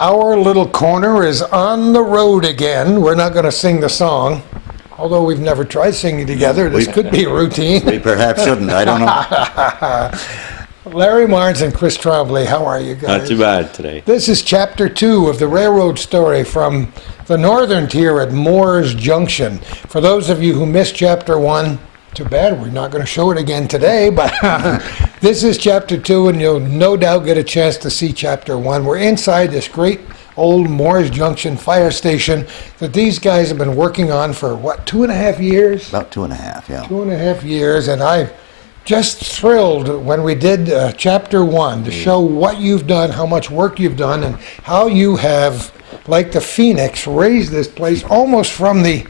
Our little corner is on the road again. We're not going to sing the song, although we've never tried singing together. This could be a routine. We perhaps shouldn't. I don't know. Larry Marnes and Chris Trombley, how are you guys? Not too bad today. This is Chapter 2 of the railroad story from the northern tier at Mooers Junction. For those of you who missed Chapter 1, too bad, we're not going to show it again today, but this is Chapter 2, and you'll no doubt get a chance to see Chapter 1. We're inside this great old Mooers Junction fire station that these guys have been working on for, what, 2.5 years? About 2.5, yeah. 2.5 years, and I'm just thrilled when we did Chapter 1 to show what you've done, how much work you've done, and how you have, like the phoenix, raised this place almost from the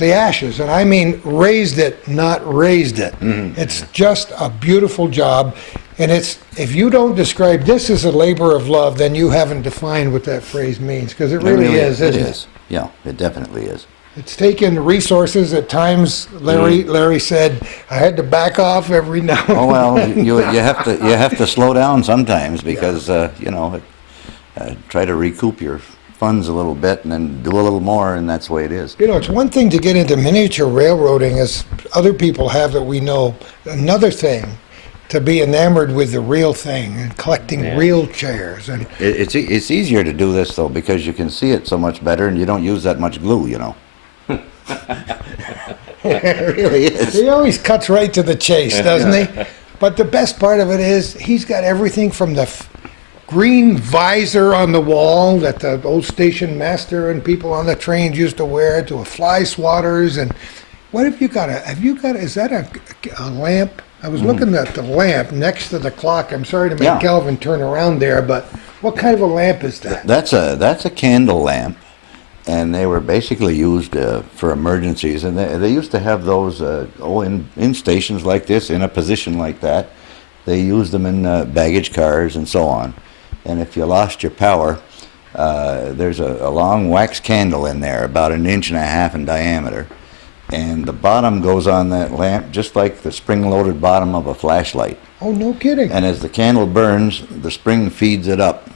ashes, and I mean raised it, not raised it. It's just a beautiful job, and it's, if you don't describe this as a labor of love, then you haven't defined what that phrase means, because it really is, isn't it? It is. Yeah, it definitely is. It's taken resources at times. Larry said I had to back off every now and then. Oh well, you have to slow down sometimes because try to recoup your funds a little bit and then do a little more, and that's the way it is. You know, it's one thing to get into miniature railroading, as other people have that we know. Another thing to be enamored with the real thing and collecting real chairs. And It's easier to do this though because you can see it so much better and you don't use that much glue, you know. It really is. he always cuts right to the chase, doesn't he? But the best part of it is he's got everything from the green visor on the wall that the old station master and people on the trains used to wear, to a fly swatters. And what have you got? Is that a lamp? I was looking at the lamp next to the clock. I'm sorry to make Calvin turn around there, but what kind of a lamp is that? That's a candle lamp, and they were basically used for emergencies. And they used to have those in stations like this, in a position like that. They used them in baggage cars and so on. And if you lost your power, there's a long wax candle in there, about 1.5 inches in diameter. And the bottom goes on that lamp just like the spring-loaded bottom of a flashlight. Oh, no kidding. And as the candle burns, the spring feeds it up.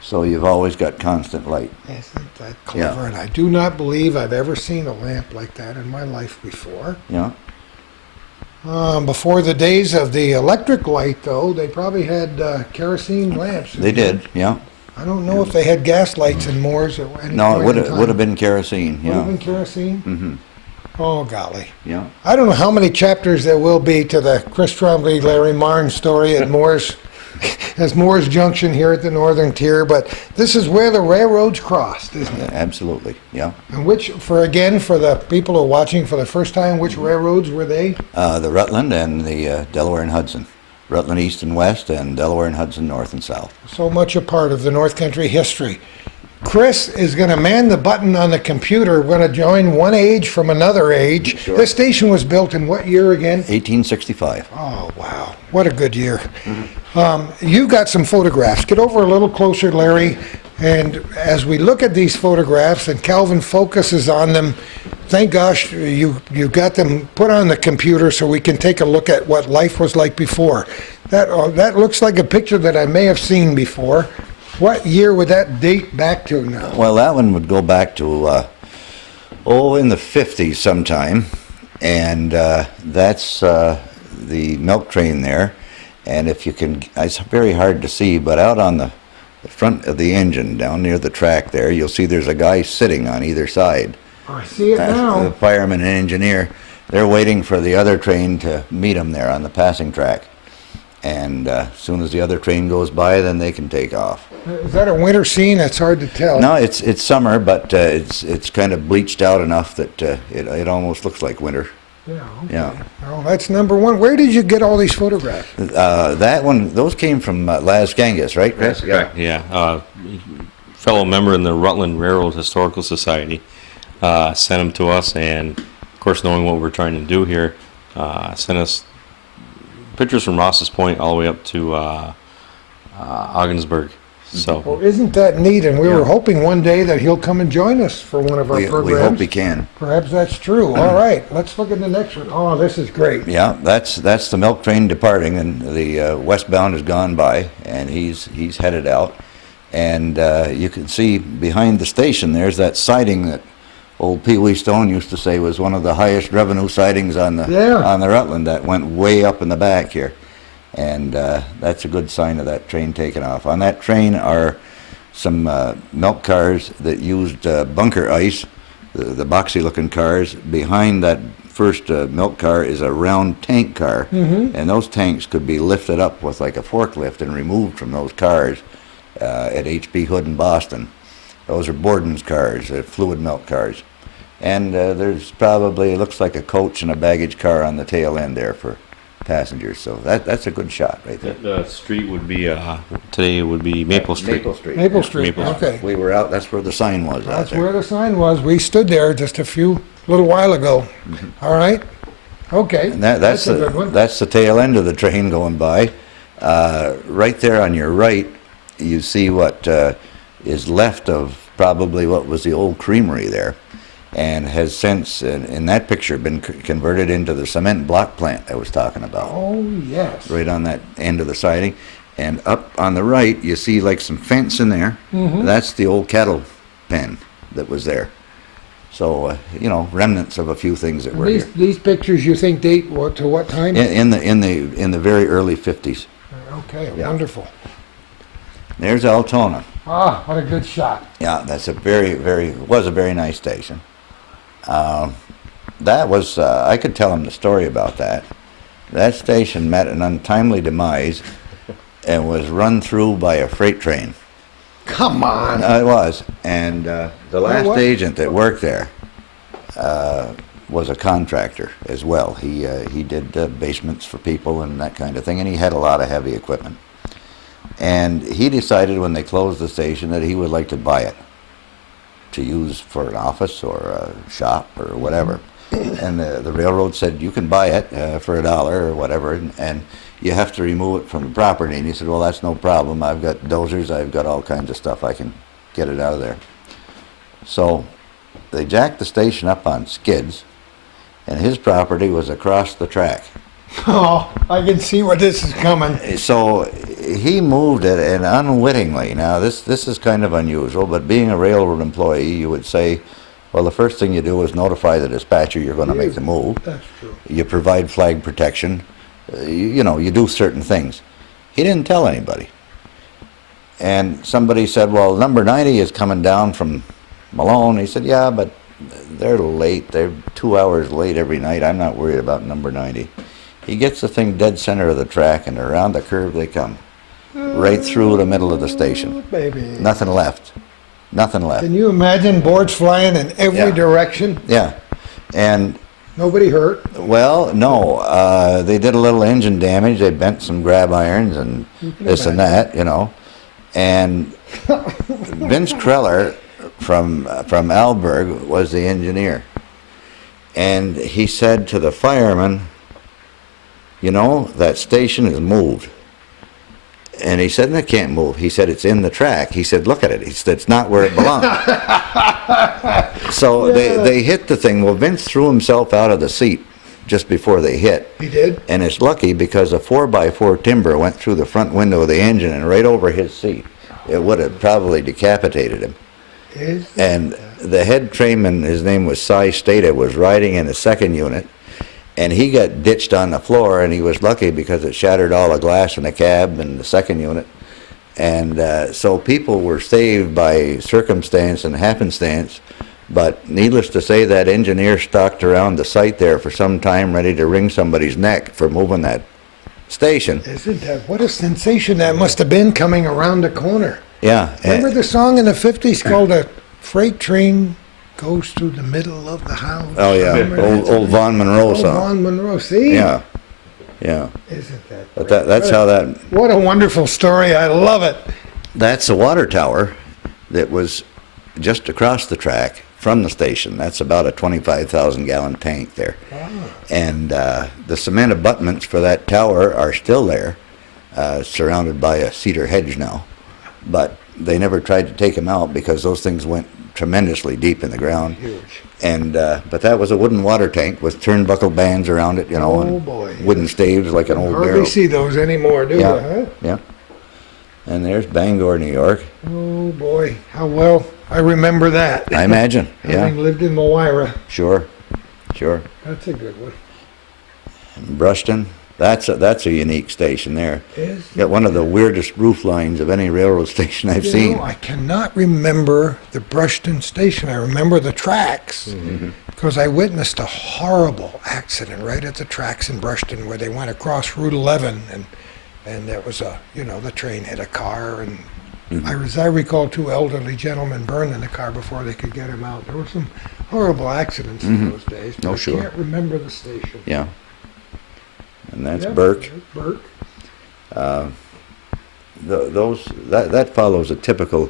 So you've always got constant light. Isn't that clever? And I do not believe I've ever seen a lamp like that in my life before. Yeah. Before the days of the electric light, though, they probably had kerosene lamps. They did, yeah. I don't know if they had gas lights in Mooers at any No, point it would have been kerosene, Would have yeah. been kerosene? Mm-hmm. Oh, golly. Yeah. I don't know how many chapters there will be to the Chris Trombley, Larry Marnes story at Mooers, as Mooers Junction here at the northern tier, but this is where the railroads crossed, isn't it? Absolutely, yeah. And for the people who are watching for the first time, which railroads were they? The Rutland and the Delaware and Hudson. Rutland East and West, and Delaware and Hudson North and South. So much a part of the North Country history. Chris is going to man the button on the computer. We're going to join one age from another age. Sure. This station was built in what year again? 1865. Oh, wow. What a good year. You got some photographs. Get over a little closer, Larry. And as we look at these photographs and Calvin focuses on them, thank gosh you got them put on the computer so we can take a look at what life was like before. That looks like a picture that I may have seen before. What year would that date back to now? Well, that one would go back to, in the 50s sometime. And that's the milk train there. And if you can, it's very hard to see, but out on the front of the engine, down near the track there, you'll see there's a guy sitting on either side. Oh, I see it now. The fireman and engineer. They're waiting for the other train to meet them there on the passing track. And as soon as the other train goes by, then they can take off. Is that a winter scene? It's hard to tell. No, it's summer, but it's kind of bleached out enough that it almost looks like winter. Yeah. Okay. Yeah. Oh, that's number one. Where did you get all these photographs? Those came from Las Gangas, right, Chris? That's correct. Yeah. Fellow member in the Rutland Railroad Historical Society sent them to us, and of course, knowing what we're trying to do here, sent us pictures from Ross's Point all the way up to Ogdensburg. So, well, isn't that neat? And we were hoping one day that he'll come and join us for one of our programs. We hope he can. Perhaps that's true. All right, let's look at the next one. Oh, this is great. Yeah, that's the milk train departing, and the westbound has gone by, and he's headed out. And you can see behind the station there's that siding that old Pee Wee Stone used to say was one of the highest revenue sidings on the Rutland, that went way up in the back here. And that's a good sign of that train taking off. On that train are some milk cars that used bunker ice, the boxy looking cars. Behind that first milk car is a round tank car, and those tanks could be lifted up with like a forklift and removed from those cars at H.B. Hood in Boston. Those are Borden's cars, fluid milk cars. And there's probably, it looks like a coach and a baggage car on the tail end there for passengers. So that's a good shot right there. The street would be, today it would be Maple Street. Maple Street. Maple Street, Maple Street. okay. We were out, that's where the sign was out That's there. where the sign was. We stood there just a little while ago. All right? Okay. And that's a good one. that's the tail end of the train going by. Right there on your right, you see what is left of probably what was the old creamery there, and has since, in that picture, been converted into the cement block plant I was talking about. Oh, yes. Right on that end of the siding. And up on the right, you see like some fence in there. That's the old cattle pen that was there. So, you know, remnants of a few things that were here. These pictures you think date to what time? In the very early 50s. Okay, Yeah. wonderful. There's Altona. Ah, what a good shot. Yeah, that's was a very nice station. That was, I could tell him the story about that. That station met an untimely demise and was run through by a freight train. Come on. It was. And the last what? agent that worked there was a contractor as well. He did basements for people and that kind of thing, and he had a lot of heavy equipment. And he decided when they closed the station that he would like to buy it to use for an office or a shop or whatever. And the railroad said, you can buy it for $1 or whatever, and you have to remove it from the property. And he said, well, that's no problem. I've got dozers, I've got all kinds of stuff. I can get it out of there. So they jacked the station up on skids, and his property was across the track. Oh, I can see where this is coming. So he moved it, and unwittingly, now this is kind of unusual, but being a railroad employee, you would say, well, the first thing you do is notify the dispatcher you're going to make the move. That's true. You provide flag protection. You know, you do certain things. He didn't tell anybody. And somebody said, well, number 90 is coming down from Malone. He said, yeah, but they're late. They're 2 hours late every night. I'm not worried about number 90. He gets the thing dead center of the track, and around the curve they come. Right through the middle of the station. Baby. Nothing left. Nothing left. Can you imagine boards flying in every Yeah. direction? Yeah. And, Nobody hurt? well, no. They did a little engine damage. They bent some grab irons and this and that, you know. And Vince Kreller from Alberg was the engineer. And he said to the fireman, you know, that station is moved. And he said, it can't move. He said, it's in the track. He said, look at it. He said, it's not where it belongs. So they hit the thing. Well, Vince threw himself out of the seat just before they hit. He did? And it's lucky because a 4x4 timber went through the front window of the engine and right over his seat. It would have probably decapitated him. And the head trainman, his name was Cy Stata, was riding in the second unit. And he got ditched on the floor, and he was lucky because it shattered all the glass in the cab and the second unit. And so people were saved by circumstance and happenstance. But needless to say, that engineer stalked around the site there for some time, ready to wring somebody's neck for moving that station. Isn't that, what a sensation that must have been coming around the corner. Yeah. Remember the song in the 50s called A Freight Train Goes Through the Middle of the House? Oh, yeah. Remember that? Old Von Monroe Old song. Von Monroe, see? Yeah. Yeah. Isn't that But great? that's how that... What a wonderful story. I love it. That's a water tower that was just across the track from the station. That's about a 25,000-gallon tank there. Ah. And the cement abutments for that tower are still there, surrounded by a cedar hedge now. But they never tried to take them out because those things went tremendously deep in the ground. Huge. And but that was a wooden water tank with turnbuckle bands around it, you know, Oh, and boy. wooden staves like an old Hardly barrel. see those anymore, do you? Yeah, Huh? yeah. And there's Bangor, New York. Oh boy, how well I remember that. I imagine. Having Yeah, lived in Moira. sure. That's a good one. And Brushton, that's a unique station there. Is Got one of the weirdest roof lines of any railroad station I've seen. I cannot remember the Brushton station. I remember the tracks because I witnessed a horrible accident right at the tracks in Brushton where they went across Route 11 and there was the train hit a car and as I recall, two elderly gentlemen burned in the car before they could get him out. There were some horrible accidents in those days, but Oh, I sure. can't remember the station. Yeah. And that's Yeah, Burke. Burke. That follows a typical,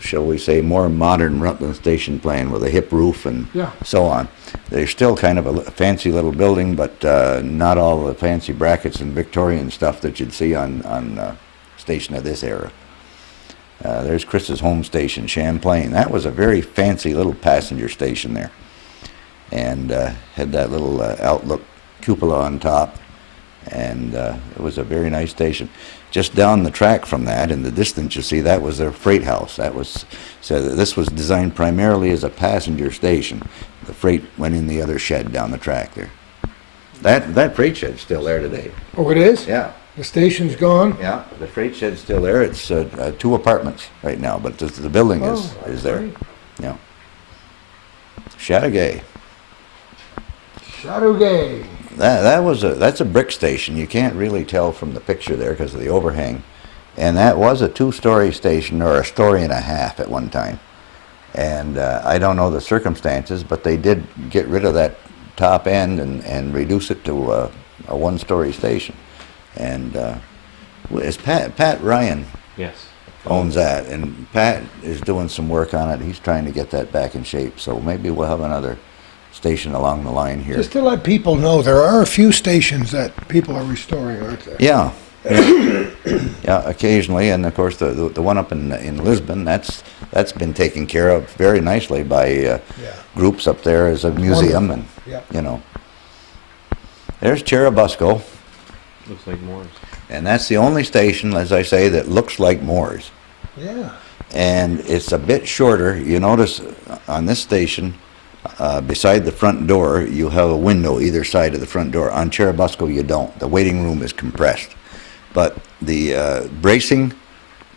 shall we say, more modern Rutland station plan with a hip roof and Yeah. so on. They're still kind of a fancy little building, but not all the fancy brackets and Victorian stuff that you'd see on station of this era. There's Chris's home station, Champlain. That was a very fancy little passenger station there, and had that little outlook cupola on top, and it was a very nice station. Just down the track from that, in the distance, you see that was their freight house. This was designed primarily as a passenger station. The freight went in the other shed down the track there. That freight shed's still there today. Oh, it is? Yeah. The station's gone? Yeah, the freight shed's still there. It's 2 apartments right now, but the building is that's there. great. Yeah. Chateauguay. Chateauguay. That's a brick station. You can't really tell from the picture there because of the overhang. And that was a 2-story station, or a story and a half at one time. And I don't know the circumstances, but they did get rid of that top end and reduce it to a 1-story station. And it's Pat Ryan Yes. owns that, and Pat is doing some work on it. He's trying to get that back in shape, so maybe we'll have another station along the line here. Just to let people know, there are a few stations that people are restoring, aren't there? Yeah. Yeah, occasionally, and of course the one up in Lisbon, that's been taken care of very nicely by groups up there as a museum, and Yeah. There's Cherubusco. Looks like Moore's. And that's the only station, as I say, that looks like Moore's. Yeah. And it's a bit shorter. You notice on this station, beside the front door, you have a window either side of the front door. On Cherubusco, you don't. The waiting room is compressed. But the bracing,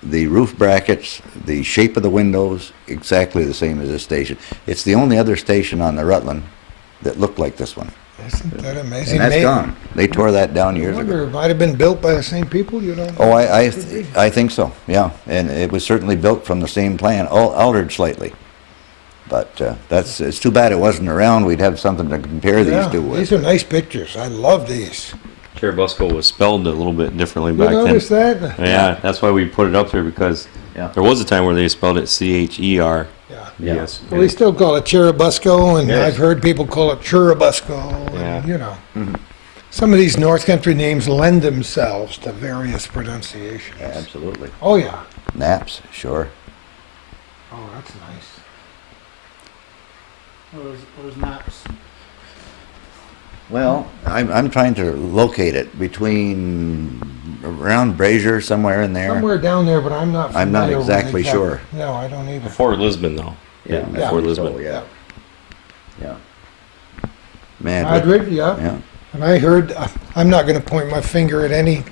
the roof brackets, the shape of the windows, exactly the same as this station. It's the only other station on the Rutland that looked like this one. Isn't that amazing? And that's gone. They tore that down I years wonder, ago. it might have been built by the same people, you don't know? Oh, I think so, yeah. And it was certainly built from the same plan, altered slightly. But it's too bad it wasn't around. We'd have something to compare these two with. These are nice pictures. I love these. Cherubusco was spelled a little bit differently You back then. notice that? Yeah, that's why we put it up there, because there was a time where they spelled it Cher. Yeah. Yes. Well, we still call it Cherubusco, and Yes. I've heard people call it Churubusco, and, Yeah. Some of these North Country names lend themselves to various pronunciations. Absolutely. Oh, yeah. Naps, sure. Oh, that's nice. What was Knox? Well, I'm trying to locate it around Brazier, somewhere in there. Somewhere down there, but I'm not I'm not familiar with exactly exact- sure. No, I don't either. Before Lisbon, though. Yeah, Before Lisbon. So, yeah. Man. Madrid, yeah. Yeah. And I heard, I'm not going to point my finger at any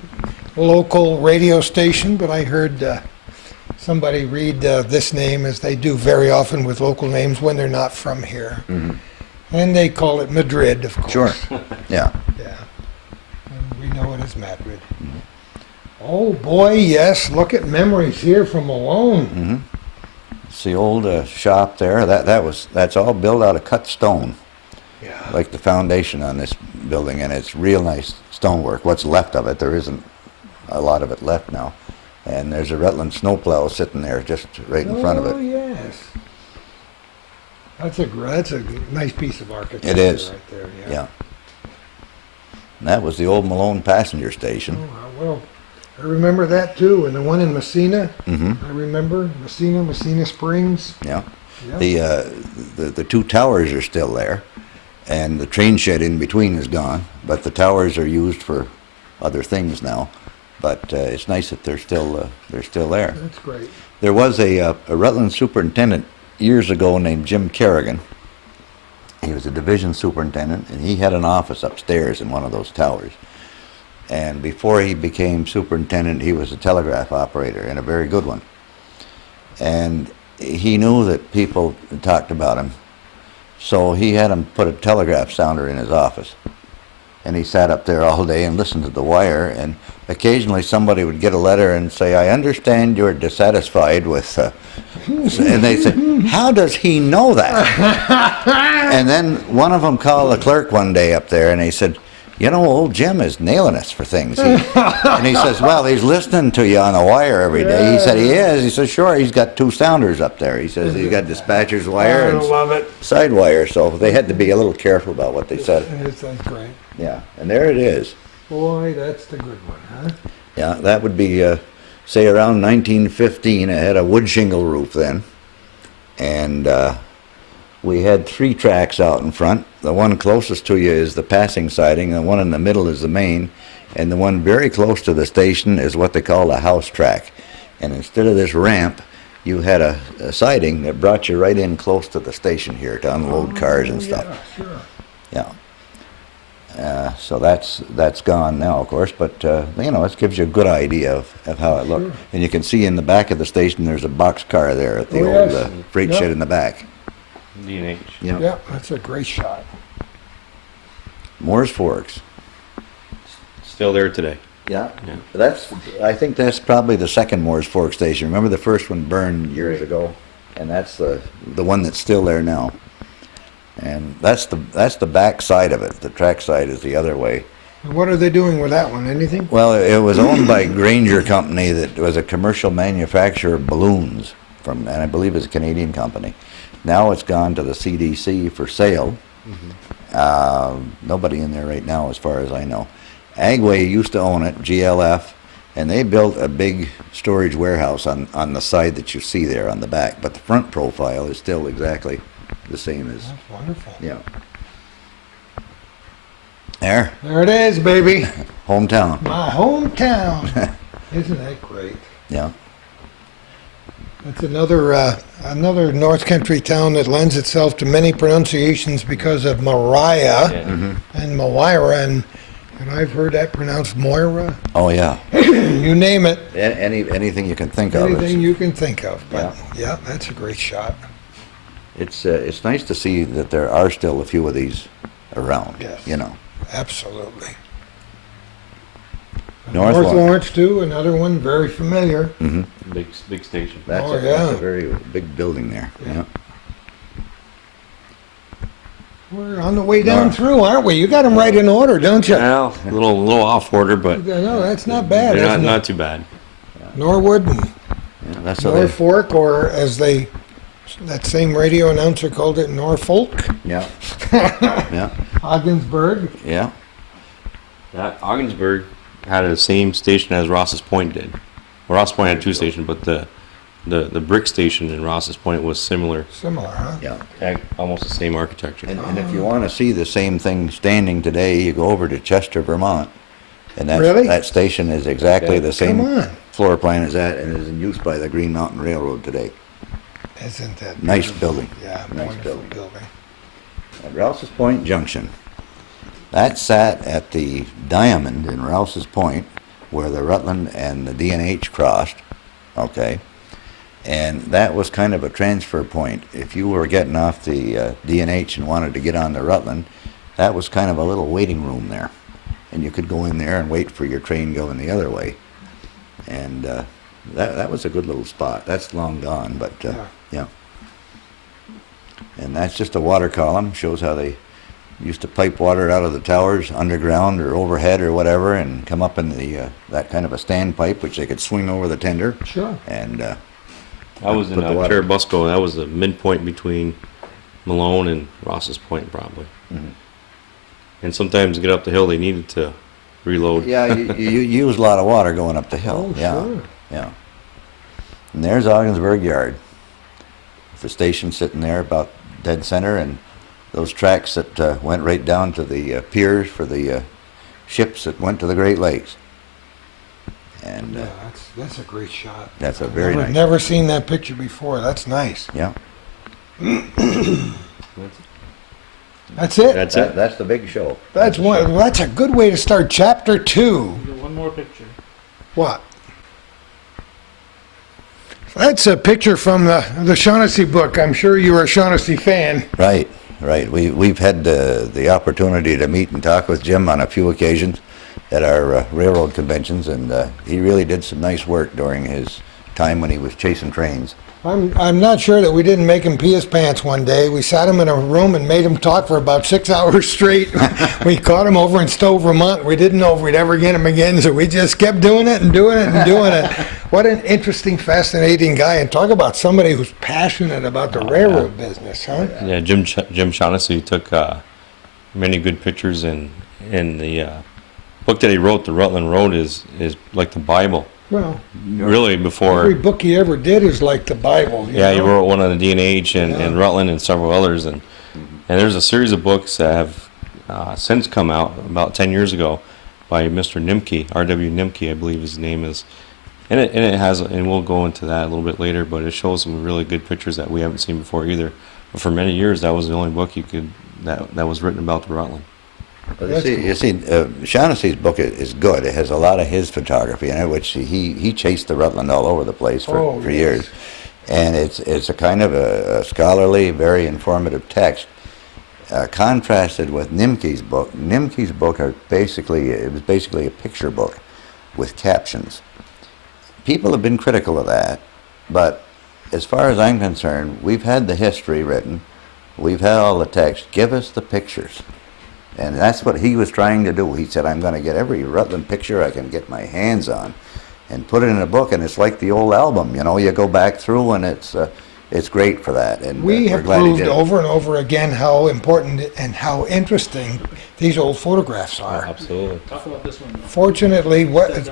local radio station, but I heard somebody read this name, as they do very often with local names when they're not from here. Mhm. And they call it Madrid, of course. Sure. Yeah. Yeah. And we know it as Madrid. Oh boy, yes. Look at memories here from Malone. Mm-hmm. It's the old shop there. That's all built out of cut stone, Yeah. like the foundation on this building, and it's real nice stonework. What's left of it, there isn't a lot of it left now. And there's a Rutland snowplow sitting there just right in front of Oh it. yes. That's a nice piece of architecture. It is. Right there. Yeah. Yeah. And that was the old Malone passenger station. Oh, well, I remember that too, and the one in Messina. Mm-hmm. I remember Messina Springs. Yeah. Yeah. The 2 towers are still there, and the train shed in between is gone, but the towers are used for other things now. But it's nice that they're still there. That's great. There was a Rutland superintendent years ago named Jim Kerrigan. He was a division superintendent, and he had an office upstairs in one of those towers. And before he became superintendent, he was a telegraph operator, and a very good one. And he knew that people talked about him, so he had him put a telegraph sounder in his office. And he sat up there all day and listened to the wire, and occasionally somebody would get a letter and say, "I understand you're dissatisfied with," and they said, "How does he know that?" And then one of them called the clerk one day up there, and he said, "You know, old Jim is nailing us for things." And he says, "Well, he's listening to you on the wire every day." He said, "He is." He says, "Sure, he's got 2 sounders up there." He says, "He's got dispatcher's wire and love it. side wire," so they had to be a little careful about what they said. That's great. Yeah, and there it is. Boy, that's the good one, huh? Yeah, that would be, say, around 1915. It had a wood shingle roof then. And we had 3 tracks out in front. The one closest to you is the passing siding. The one in the middle is the main. And the one very close to the station is what they call a house track. And instead of this ramp, you had a siding that brought you right in close to the station here to unload cars and stuff. Yeah, sure. Yeah. So that's gone now, of course, but you know, it gives you a good idea of how it looked. Sure. And you can see in the back of the station there's a box car there at the Oh, old yes. freight Yep. shed in the back. D&H. Yeah. Yeah, that's a great shot. Mooers Forks. Still there today. Yeah. Yeah. I think that's probably the second Mooers Fork station. Remember the first one burned years ago, and that's the one that's still there now. And that's the back side of it. The track side is the other way. And what are they doing with that one? Anything? Well, it was owned by Granger Company, that was a commercial manufacturer of balloons and I believe it's a Canadian company. Now it's gone to the CDC for sale. Nobody in there right now, as far as I know. Agway used to own it, GLF, and they built a big storage warehouse on the side that you see there on the back. But the front profile is still exactly the same as, That's wonderful. yeah. There, There it is, baby. hometown. My hometown. Isn't that great? Yeah. That's another North Country town that lends itself to many pronunciations because of Mariah Yeah. and Moira, and I've heard that pronounced Moira. Oh yeah. You name it, Anything you can think of. anything you can think of. But yeah, that's a great shot. It's nice to see that there are still a few of these around. Yes. You know. Absolutely. North North Lawrence. Lawrence too, another one very familiar. Big station. That's, Oh, that's yeah. a very big building there. Yeah. We're on the way down North. through, aren't we? You got them right in order, don't you? Well, a little off order, but No, that's not bad. they're isn't it? not too bad. Norwood and Yeah, that's how they, Norfolk, or as that same radio announcer called it, Norfolk, yeah. Yeah. Ogdensburg. Yeah. That Ogdensburg had the same station as Ross's Point did. Well, Ross's Point had 2 stations, but the brick station in Ross's Point was similar, Similar, huh? Yeah. almost the same architecture. And if you want to see the same thing standing today, you go over to Chester, Vermont. And Really? that station is exactly Okay. the same Come on. floor plan as that, and is in use by the Green Mountain Railroad today. Isn't that Nice beautiful? building. Yeah, Nice wonderful building. building. At Rouse's Point Junction. That sat at the diamond in Rouse's Point where the Rutland and the D&H crossed, okay? And that was kind of a transfer point. If you were getting off the D&H and wanted to get on the Rutland, that was kind of a little waiting room there. And you could go in there and wait for your train going the other way. And that was a good little spot. That's long gone, but yeah. And that's just a water column. Shows how they used to pipe water out of the towers underground or overhead or whatever, and come up in the that kind of a standpipe which they could swing over the tender. Sure. And I was in put the water- Cherubusco. That was the midpoint between Malone and Ross's Point, probably. Mhm. And sometimes to get up the hill, they needed to reload. yeah, you use a lot of water going up the hill. Oh, yeah, sure. yeah. And there's Ogdensburg Yard. The station sitting there about dead center, and those tracks that went right down to the piers for the ships that went to the Great Lakes. And Yeah, that's a great shot. that's a very I've nice. never seen that picture before. That's nice. Yeah, That's it. That's it. that's the big show. That's one. That's a good way to start chapter 2. One more picture. What? That's a picture from the Shaughnessy book. I'm sure you're a Shaughnessy fan. Right, right. We've had the opportunity to meet and talk with Jim on a few occasions at our railroad conventions, and he really did some nice work during his time when he was chasing trains. I'm not sure that we didn't make him pee his pants one day. We sat him in a room and made him talk for about 6 hours straight. We caught him over in Stowe, Vermont. We didn't know if we'd ever get him again, so we just kept doing it and doing it and doing it. What an interesting, fascinating guy. And talk about somebody who's passionate about the railroad business, huh? Yeah, Jim Shaughnessy took many good pictures, and the book that he wrote, The Rutland Road, is like the Bible. Well, Really, before every book he ever did is like the Bible. You yeah, he know? wrote one on the D&H and Yeah. Rutland and several others, and there's a series of books that have since come out about 10 years ago by Mr. Nimke, R.W. Nimke, I believe his name is, and it has, and we'll go into that a little bit later, but it shows some really good pictures that we haven't seen before either. But for many years, that was the only book that was written about the Rutland. Well, That's you see, Shaughnessy's book is good. It has a lot of his photography in it, which he chased the Rutland all over the place for yes. years. And it's a kind of a scholarly, very informative text, contrasted with Nimke's book. Nimke's book was basically a picture book with captions. People have been critical of that, but as far as I'm concerned, we've had the history written, we've had all the text. Give us the pictures. And that's what he was trying to do. He said, I'm going to get every Rutland picture I can get my hands on and put it in a book. And it's like the old album, you know, you go back through and it's great for that. And We we're have glad he proved did it. over and over again how important and how interesting these old photographs are. Absolutely. Talk about this one. Fortunately,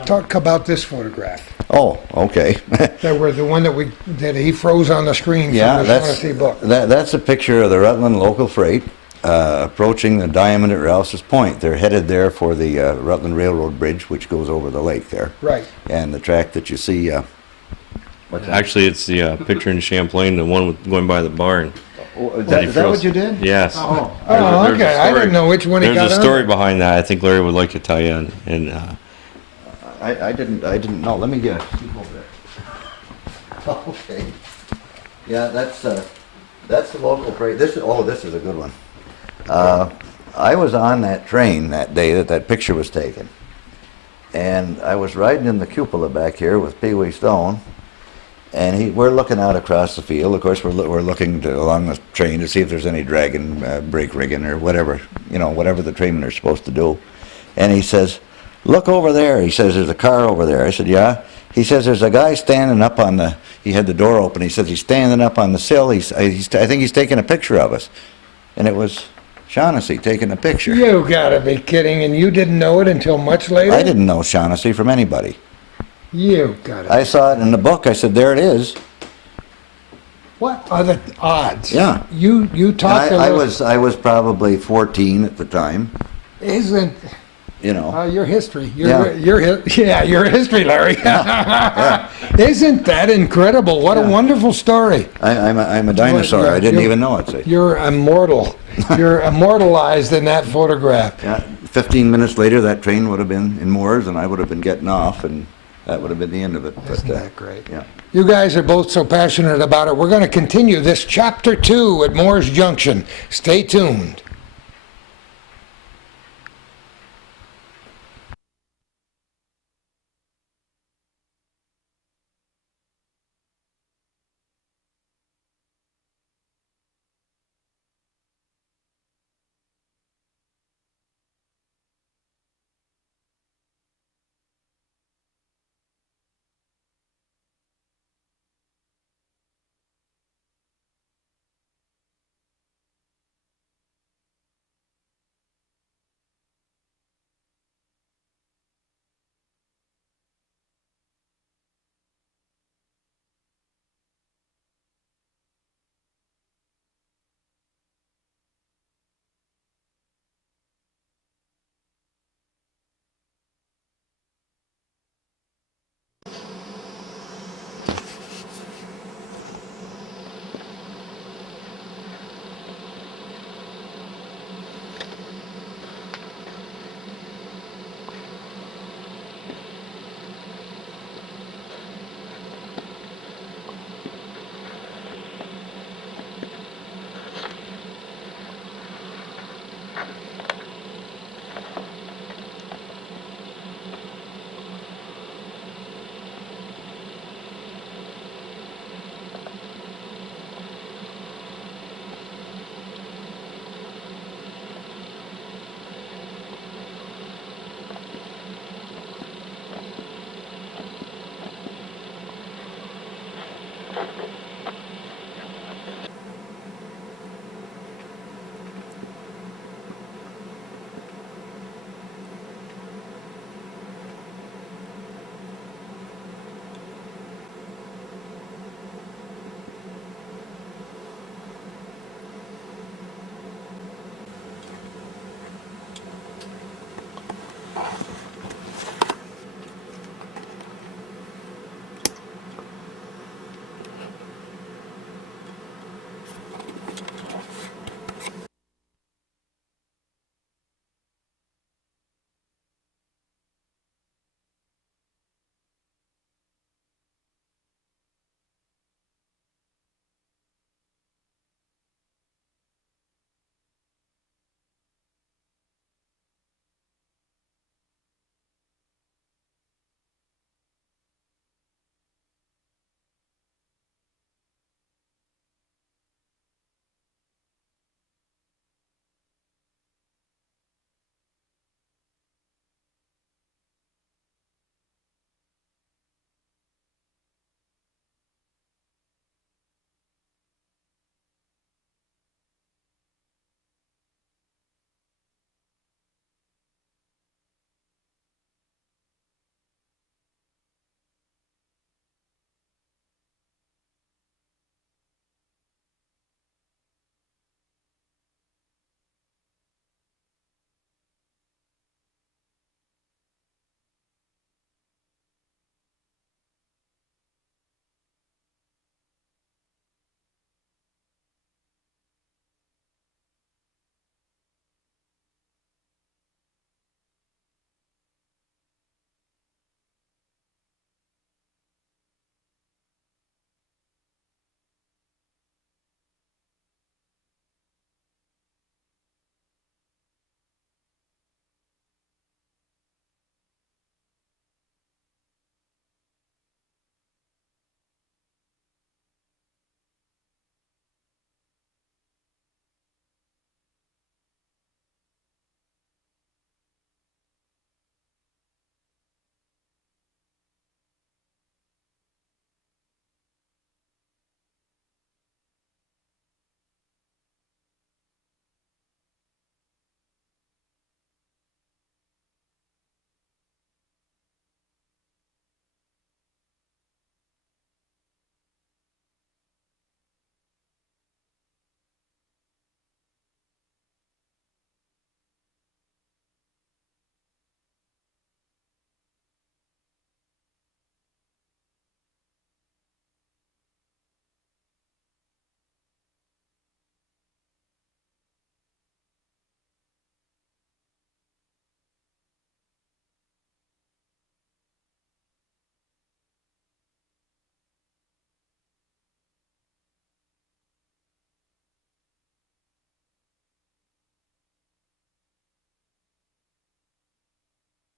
talk about this photograph. Oh, okay. That were the one that he froze on the screen Yeah, from the Shaughnessy book. that's a picture of the Rutland local freight approaching the diamond at Rouse's Point. They're headed there for the Rutland Railroad Bridge, which goes over the lake there. Right. And the track that you see... Actually, it's the picture in Champlain, the one going by the barn. is that what you did? Yes. Oh, There's a okay. I story. didn't know which one he got There's a on. story behind that. I think Larry would like to tell you. And I didn't know. Let me get it. Okay. Yeah, that's the local freight. This is a good one. I was on that train that day that picture was taken, and I was riding in the cupola back here with Pee Wee Stone, and we're looking out across the field. Of course, we're looking along the train to see if there's any dragging, brake rigging, or whatever, whatever the trainmen are supposed to do. And he says, "Look over there." He says, "There's a car over there." I said, "Yeah." He says, "There's a guy standing up on the." He had the door open. He says, "He's standing up on the sill. I think he's taking a picture of us," and it was Shaughnessy taking a picture. You gotta be kidding, and you didn't know it until much later? I didn't know Shaughnessy from anybody. You gotta. I saw it in the book. I said, "There it is." What are the odds? Yeah. You talked I was probably 14 at the time. Isn't your history? Yeah. Your history, Larry. Yeah. Isn't that incredible? What a wonderful story. I'm a dinosaur. I didn't even know it. See. You're immortal. You're immortalized in that photograph. Yeah. 15 minutes later, that train would have been in Moores, and I would have been getting off, and that would have been the end of it. Isn't that great? Yeah. You guys are both so passionate about it. We're going to continue this chapter 2 at Mooers Junction. Stay tuned.